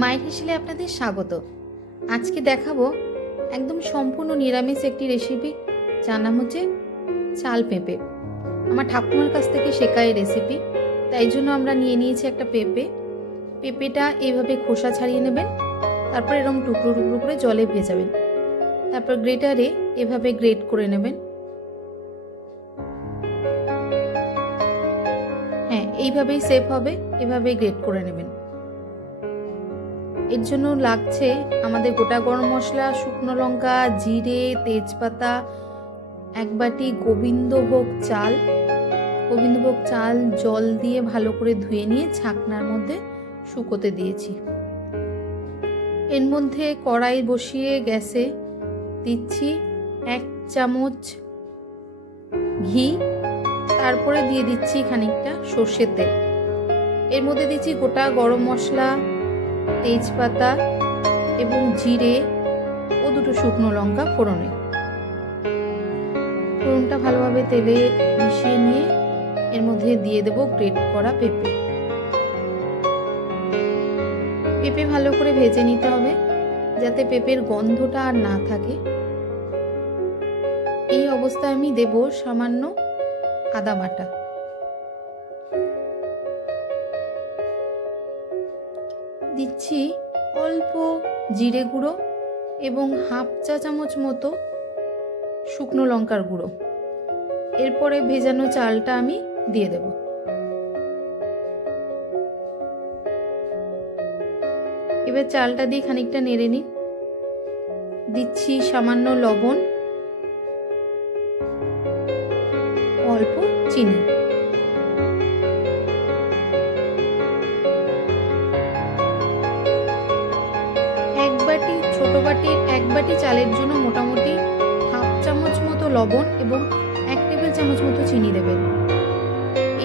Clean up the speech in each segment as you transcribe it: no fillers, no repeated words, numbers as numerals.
মায়ের হেসেলে আপনাদের স্বাগত। আজকে দেখাবো একদম সম্পূর্ণ নিরামিষ একটি রেসিপি, যার নাম হচ্ছে চাল পেঁপে। আমার ঠাকুমার কাছ থেকে শেখা এই রেসিপি, তাই জন্য আমরা নিয়ে নিয়েছি একটা পেঁপেটা এইভাবে খোসা ছাড়িয়ে নেবেন, তারপর এরকম টুকরো টুকরো করে জলে ভেজাবেন, তারপর গ্রেটারে এভাবে গ্রেট করে নেবেন। হ্যাঁ, এইভাবেই সেফ হবে, এভাবে গ্রেট করে নেবেন। এর জন্য লাগছে আমাদের গোটা গরম মশলা, শুকনো লঙ্কা, জিরে, তেজপাতা, এক বাটি গোবিন্দভোগ চাল জল দিয়ে ভালো করে ধুয়ে নিয়ে ছাকনার মধ্যে শুকোতে দিয়েছি। এর মধ্যে কড়াই বসিয়ে গ্যাসে দিচ্ছি 1 চামচ ঘি, তারপরে দিয়ে দিচ্ছি খানিকটা সর্ষের তেল। এর মধ্যে দিচ্ছি গোটা গরম মশলা, তেজপাতা এবং জিরে ও 2 শুকনো লঙ্কা ফোড়নে। ফোড়নটা ভালোভাবে তেলে মিশিয়ে নিয়ে এর মধ্যে দিয়ে দেব গ্রেট করা পেঁপে ভালো করে ভেজে নিতে হবে, যাতে পেঁপের গন্ধটা আর না থাকে। এই অবস্থায় আমি দেব সামান্য আদা বাটা, দিচ্ছি অল্প জিরে গুঁড়ো এবং 1/2 চা চামচ মতো শুকনো লঙ্কার গুঁড়ো। এরপরে ভেজানো চালটা আমি দিয়ে দেব। এবার চালটা দিয়ে খানিকটা নেড়ে নিন। দিচ্ছি সামান্য লবণ, অল্প চিনি। ছোট বাটির 1 বাটি চালের জন্য মোটামুটি 1/2 চামচ মতো লবণ এবং 1 টেবিল চামচ মতো চিনি দেবেন।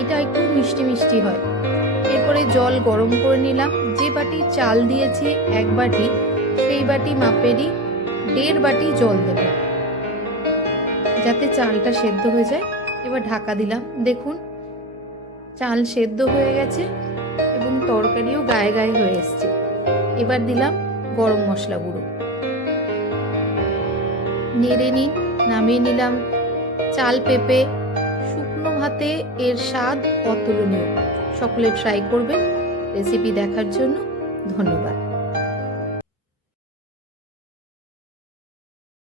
এটা একটু মিষ্টি মিষ্টি হয়। এরপরে জল গরম করে নিলাম। যে বাটি চাল দিয়েছি 1 বাটি, সেই বাটি মাপেরই 1.5 বাটি জল দেব, যাতে চালটা সেদ্ধ হয়ে যায়। এবার ঢাকা দিলাম। দেখুন চাল সেদ্ধ হয়ে গেছে এবং তরকারিও গায়ে গায়ে হয়ে এসছে। এবার দিলাম গরম মশলা গুঁড়ো, নেড়ে নিন। নামিয়ে নিলাম। চাল পেঁপে শুকনো ভাতে এর স্বাদ অতুলনীয়। সকলে ট্রাই করবেন। রেসিপি দেখার জন্য ধন্যবাদ।